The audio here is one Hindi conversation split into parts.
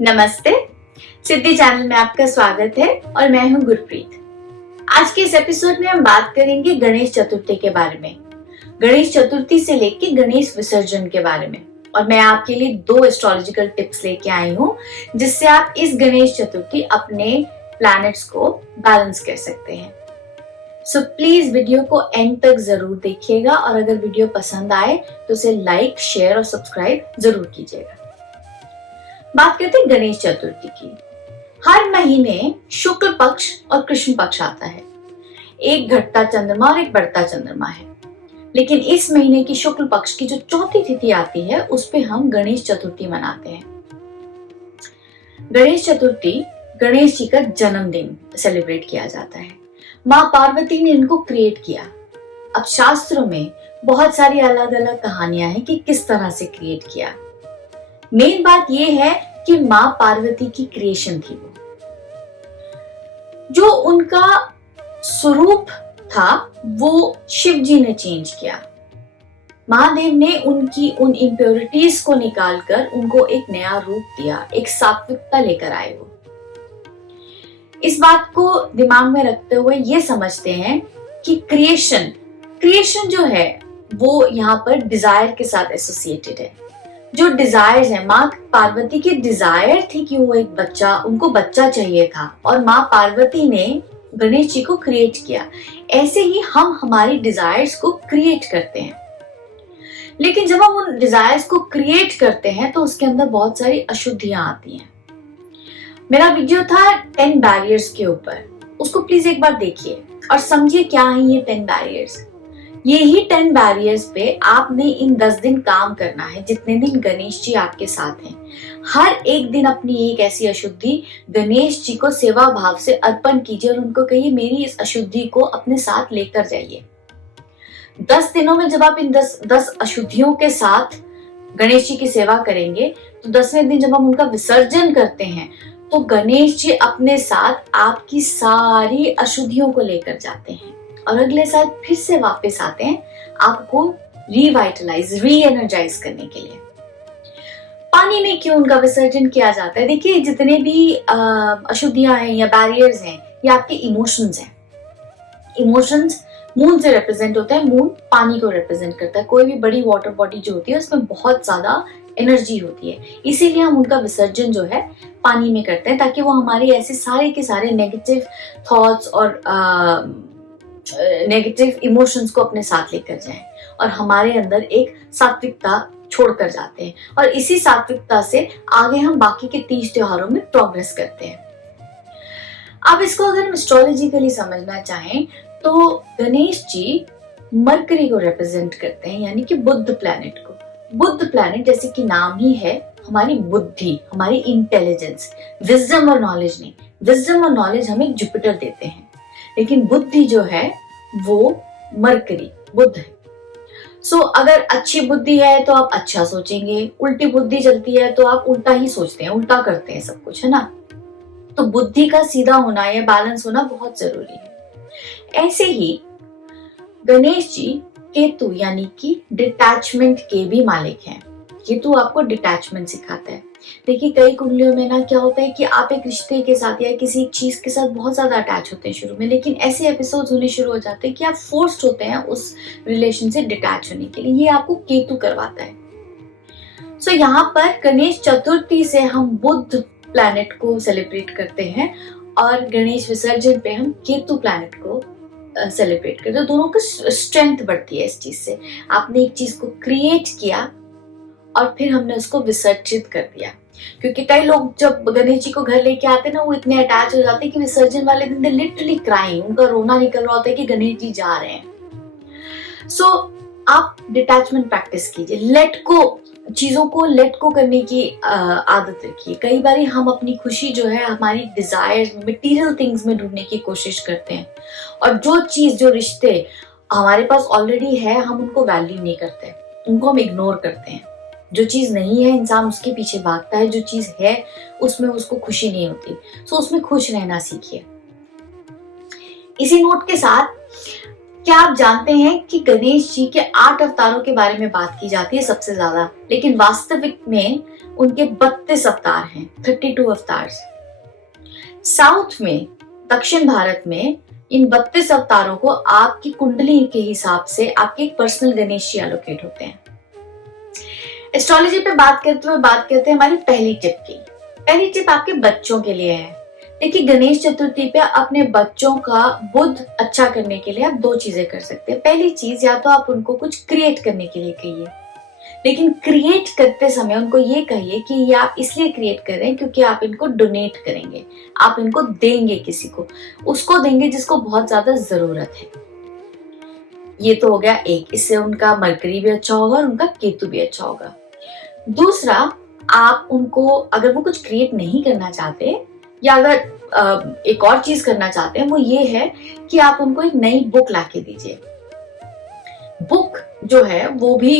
नमस्ते, सिद्धि चैनल में आपका स्वागत है और मैं हूं गुरप्रीत। आज के इस एपिसोड में हम बात करेंगे गणेश चतुर्थी के बारे में, गणेश चतुर्थी से लेकर गणेश विसर्जन के बारे में। और मैं आपके लिए 2 एस्ट्रोलॉजिकल टिप्स लेके आई हूं जिससे आप इस गणेश चतुर्थी अपने प्लैनेट्स को बैलेंस कर सकते हैं। सो प्लीज वीडियो को एंड तक जरूर देखिएगा और अगर वीडियो पसंद आए तो उसे लाइक, शेयर और सब्सक्राइब जरूर कीजिएगा। बात करते हैं गणेश चतुर्थी की। हर महीने शुक्ल पक्ष और कृष्ण पक्ष आता है। एक घटता चंद्रमा और एक बढ़ता चंद्रमा है, लेकिन इस महीने की शुक्ल पक्ष की जो चौथी तिथि आती है उस पे हम गणेश चतुर्थी मनाते हैं। गणेश चतुर्थी गणेश जी का जन्मदिन सेलिब्रेट किया जाता है। माँ पार्वती ने इनको क्रिएट किया। अब शास्त्रों में बहुत सारी अलग अलग कहानियां हैं कि किस तरह से क्रिएट किया। मेन बात यह है कि माँ पार्वती की क्रिएशन थी। वो जो उनका स्वरूप था वो शिव जी ने चेंज किया। महादेव ने उनकी उन इम्प्योरिटीज को निकालकर उनको एक नया रूप दिया, एक सात्विकता लेकर आए। वो इस बात को दिमाग में रखते हुए ये समझते हैं कि क्रिएशन जो है वो यहाँ पर डिजायर के साथ एसोसिएटेड है। जो डिजायर्स है, माँ पार्वती की डिजायर थी कि वो एक बच्चा, उनको बच्चा चाहिए था और माँ पार्वती ने गणेश जी को क्रिएट किया। ऐसे ही हम हमारी डिजायर्स को क्रिएट करते हैं, लेकिन जब हम उन डिजायर्स को क्रिएट करते हैं तो उसके अंदर बहुत सारी अशुद्धियां आती हैं। मेरा वीडियो था 10 बैरियर्स के ऊपर, उसको प्लीज एक बार देखिए और समझिए क्या है ये 10 बैरियर्स। यही 10 बैरियर्स पे आपने इन 10 दिन काम करना है, जितने दिन गणेश जी आपके साथ हैं। हर एक दिन अपनी एक ऐसी अशुद्धि गणेश जी को सेवा भाव से अर्पण कीजिए और उनको कहिए मेरी इस अशुद्धि को अपने साथ लेकर जाइए। 10 दिनों में जब आप इन 10 अशुद्धियों के साथ गणेश जी की सेवा करेंगे तो 10वें दिन जब हम उनका विसर्जन करते हैं तो गणेश जी अपने साथ आपकी सारी अशुद्धियों को लेकर जाते हैं और अगले साल फिर से वापस आते हैं आपको री एनर्जाइज करने के लिए। पानी में क्यों उनका विसर्जन किया जाता है? देखिए, जितने भी अशुद्धियां हैं या बैरियर्स हैं, ये आपके इमोशंस हैं। इमोशंस मून से रिप्रेजेंट होता है, मून पानी को रिप्रेजेंट करता है। कोई भी बड़ी वाटर बॉडी जो होती है उसमें बहुत ज्यादा एनर्जी होती है, इसीलिए हम उनका विसर्जन जो है पानी में करते हैं, ताकि वो हमारे ऐसे सारे के सारे नेगेटिव थॉट्स और नेगेटिव इमोशंस को अपने साथ लेकर जाएं और हमारे अंदर एक सात्विकता छोड़कर जाते हैं और इसी सात्विकता से आगे हम बाकी के 30 त्योहारों में प्रोग्रेस करते हैं। अब इसको अगर हम एस्ट्रोलॉजिकली समझना चाहें तो गणेश जी मरकरी को रिप्रेजेंट करते हैं, यानी कि बुध प्लैनेट को। बुध प्लैनेट जैसे कि नाम ही है, हमारी बुद्धि, हमारी इंटेलिजेंस, विजडम और नॉलेज नहीं। विजडम और नॉलेज हमें जुपिटर देते हैं, लेकिन बुद्धि जो है वो मरकरी, बुध है। सो अगर अच्छी बुद्धि है तो आप अच्छा सोचेंगे, उल्टी बुद्धि चलती है तो आप उल्टा ही सोचते हैं, उल्टा करते हैं सब कुछ, है ना। तो बुद्धि का सीधा होना या बैलेंस होना बहुत जरूरी है। ऐसे ही गणेश जी केतु यानी कि डिटैचमेंट के भी मालिक हैं। केतु आपको डिटैचमेंट सिखाता है। देखिए, कई कुंडलियों में ना क्या होता है कि आप एक रिश्ते के साथ या किसी एक चीज के साथ बहुत ज्यादा अटैच होते हैं शुरू में, लेकिन ऐसे एपिसोड्स होने शुरू हो जाते हैं कि आप फोर्स्ड होते हैं उस रिलेशन से डिटैच होने के लिए। ये आपको केतु करवाता है। सो यहाँ पर गणेश चतुर्थी से हम बुध प्लैनेट को सेलिब्रेट करते हैं और गणेश विसर्जन पे हम केतु प्लैनेट को सेलिब्रेट करते हैं। दोनों की स्ट्रेंथ बढ़ती है इस चीज से। आपने एक चीज को क्रिएट किया और फिर हमने उसको विसर्जित कर दिया, क्योंकि कई लोग जब गणेश जी को घर लेके आते हैं ना, वो इतने अटैच हो जाते हैं कि विसर्जन वाले दिन दे लिटरली क्राइंग, उनका रोना निकल रहा होता है कि गणेश जी जा रहे हैं। सो आप डिटैचमेंट प्रैक्टिस कीजिए, चीजों को लेट को करने की आदत रखिए। कई बार हम अपनी खुशी जो है हमारी डिजायर्स, मटेरियल थिंग्स में ढूंढने की कोशिश करते हैं और जो रिश्ते हमारे पास ऑलरेडी है हम उनको वैल्यू नहीं करते, उनको हम इग्नोर करते हैं। जो चीज नहीं है इंसान उसके पीछे भागता है, जो चीज है उसमें उसको खुशी नहीं होती। सो उसमें खुश रहना सीखिए। इसी नोट के साथ क्या आप जानते हैं कि गणेश जी के 8 अवतारों के बारे में बात की जाती है सबसे ज्यादा, लेकिन वास्तविक में उनके 32 अवतार हैं, 32 अवतार। साउथ में, दक्षिण भारत में इन 32 अवतारों को आपकी कुंडली के हिसाब से आपके एक पर्सनल गणेश जी एलोकेट होते हैं। एस्ट्रोलॉजी पे बात करते हुए बात करते हैं हमारी पहली टिप की। पहली टिप आपके बच्चों के लिए है। देखिए, गणेश चतुर्थी पे अपने बच्चों का बुद्ध अच्छा करने के लिए आप 2 चीजें कर सकते हैं। पहली चीज, या तो आप उनको कुछ क्रिएट करने के लिए कहिए, लेकिन क्रिएट करते समय उनको ये कहिए कि ये आप इसलिए क्रिएट कर रहे हैं क्योंकि आप इनको डोनेट करेंगे, आप इनको देंगे, किसी को उसको देंगे जिसको बहुत ज्यादा जरूरत है। ये तो हो गया एक, इससे उनका मरकरी भी अच्छा होगा और उनका केतु भी अच्छा होगा। दूसरा, आप उनको अगर वो कुछ क्रिएट नहीं करना चाहते या अगर एक और चीज करना चाहते हैं, वो ये है कि आप उनको एक नई बुक लाके दीजिए। बुक जो है वो भी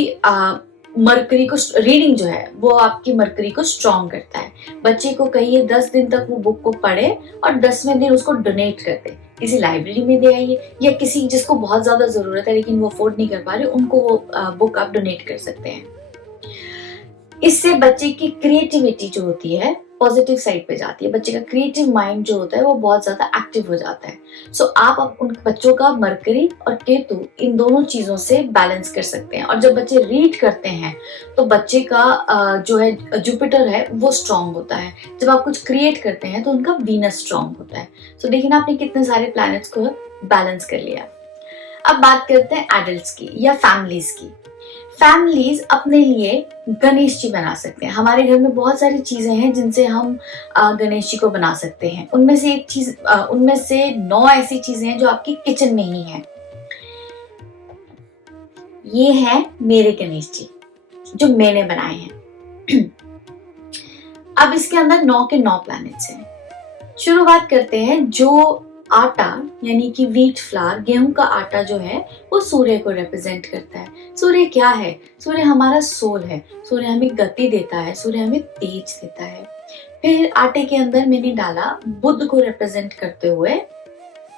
मरकरी को, रीडिंग जो है वो आपकी मरकरी को स्ट्रॉन्ग करता है। बच्चे को कहिए 10 दिन तक वो बुक को पढ़े और 10वें दिन उसको डोनेट कर दे, किसी लाइब्रेरी में दे आइए, या किसी जिसको बहुत ज्यादा जरूरत है लेकिन वो अफोर्ड नहीं कर पा रहे, उनको वो बुक आप डोनेट कर सकते हैं। इससे बच्चे की क्रिएटिविटी जो होती है पॉजिटिव साइड पे जाती है, बच्चे का क्रिएटिव माइंड जो होता है वो बहुत ज्यादा एक्टिव हो जाता है। सो आप उन बच्चों का मरकरी और केतु इन दोनों चीजों से बैलेंस कर सकते हैं। और जब बच्चे रीड करते हैं तो बच्चे का जो है जुपिटर है वो स्ट्रांग होता है। जब आप कुछ क्रिएट करते हैं तो उनका वीनस स्ट्रांग होता है। सो देखिए ना, आपने कितने सारे प्लैनेट्स को बैलेंस कर लिया। अब बात करते हैं एडल्ट्स की या फैमिलीज की। फैमिलीज अपने लिए गणेश जी बना सकते हैं। हमारे घर में बहुत सारी चीजें हैं जिनसे हम गणेश जी को बना सकते हैं। उनमें से 9 ऐसी चीजें हैं जो आपकी किचन में ही हैं। ये है मेरे गणेश जी जो मैंने बनाए हैं। अब इसके अंदर 9 के 9 प्लैनेट्स हैं। शुरुआत करते हैं। जो आटा यानी कि व्हीट फ्लावर, गेहूं का आटा जो है वो सूर्य को रिप्रेजेंट करता है। सूर्य क्या है? सूर्य हमारा सोल है। सूर्य हमें गति देता है, सूर्य हमें तेज देता है। फिर आटे के अंदर मैंने डाला बुध को रिप्रेजेंट करते हुए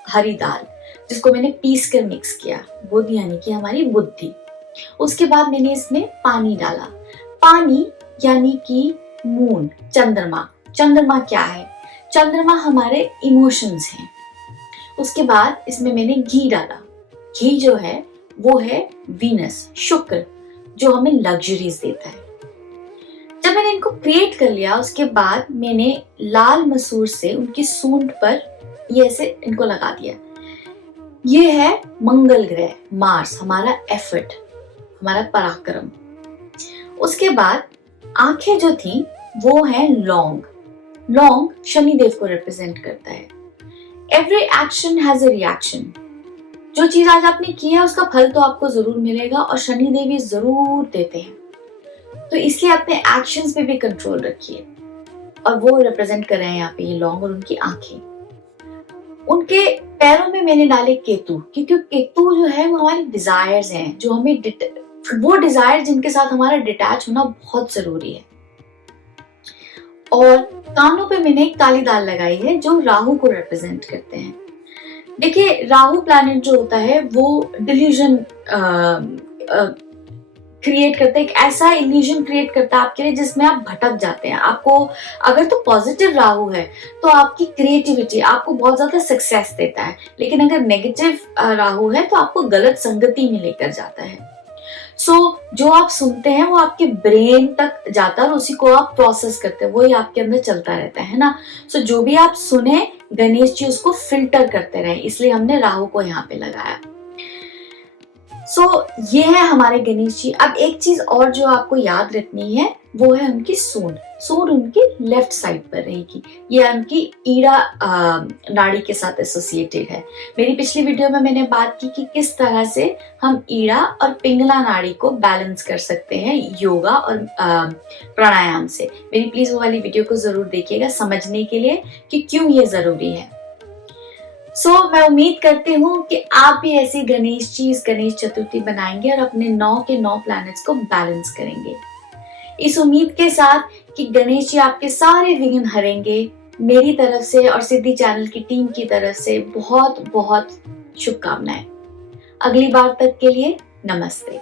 हरी दाल, जिसको मैंने पीस कर मिक्स किया। बुध यानी कि हमारी बुद्धि। उसके बाद मैंने इसमें पानी डाला। पानी यानी कि मून, चंद्रमा। चंद्रमा क्या है? चंद्रमा हमारे इमोशंस हैं। उसके बाद इसमें मैंने घी डाला। घी जो है वो है वीनस, शुक्र, जो हमें लग्जरीज देता है। जब मैंने इनको क्रिएट कर लिया, उसके बाद मैंने लाल मसूर से उनकी सूंड पर ये ऐसे इनको लगा दिया। ये है मंगल ग्रह, मार्स, हमारा एफर्ट, हमारा पराक्रम। उसके बाद आंखें जो थी वो है लौंग। लौंग शनिदेव को रिप्रेजेंट करता है। Every action has a reaction. जो चीज आज आपने की है उसका फल तो आपको जरूर मिलेगा और शनि देवी जरूर देते हैं। तो इसलिए अपने एक्शंस पे भी कंट्रोल रखिए। और वो रिप्रेजेंट कर रहे हैं यहाँ पे ये लौंग और उनकी आंखें। उनके पैरों में मैंने डाले केतु, क्योंकि केतु जो है वो हमारे डिजायर्स हैं, जो हमें वो डिजायर जिनके साथ हमारा डिटैच होना बहुत जरूरी है। और कानों पे मैंने एक काली दाल लगाई है जो राहु को रिप्रेजेंट करते हैं। देखिए, राहु प्लैनेट जो होता है वो डिल्यूजन क्रिएट करता है, एक ऐसा इल्यूजन क्रिएट करता है आपके लिए जिसमें आप भटक जाते हैं। आपको अगर तो पॉजिटिव राहु है तो आपकी क्रिएटिविटी आपको बहुत ज्यादा सक्सेस देता है, लेकिन अगर नेगेटिव राहु है तो आपको गलत संगति में लेकर जाता है। जो आप सुनते हैं वो आपके ब्रेन तक जाता है और उसी को आप प्रोसेस करते हैं, वही आपके अंदर चलता रहता है ना। जो भी आप सुने, गणेश जी उसको फिल्टर करते रहे, इसलिए हमने राहु को यहाँ पे लगाया। ये है हमारे गणेश जी। अब एक चीज और जो आपको याद रखनी है वो है उनकी सूंड। सूंड उनकी लेफ्ट साइड पर रहेगी। ये उनकी ईड़ा नाड़ी के साथ एसोसिएटेड है। मेरी पिछली वीडियो में मैंने बात की कि किस तरह से हम ईड़ा और पिंगला नाड़ी को बैलेंस कर सकते हैं योगा और प्राणायाम से। मेरी प्लीज वो वाली वीडियो को जरूर देखिएगा समझने के लिए कि क्यों ये जरूरी है। मैं उम्मीद करती हूँ कि आप भी ऐसी गणेश चतुर्थी बनाएंगे और अपने 9 के 9 प्लैनेट्स को बैलेंस करेंगे। इस उम्मीद के साथ कि गणेश जी आपके सारे विघ्न हरेंगे, मेरी तरफ से और सिद्धि चैनल की टीम की तरफ से बहुत बहुत शुभकामनाएं। अगली बार तक के लिए नमस्ते।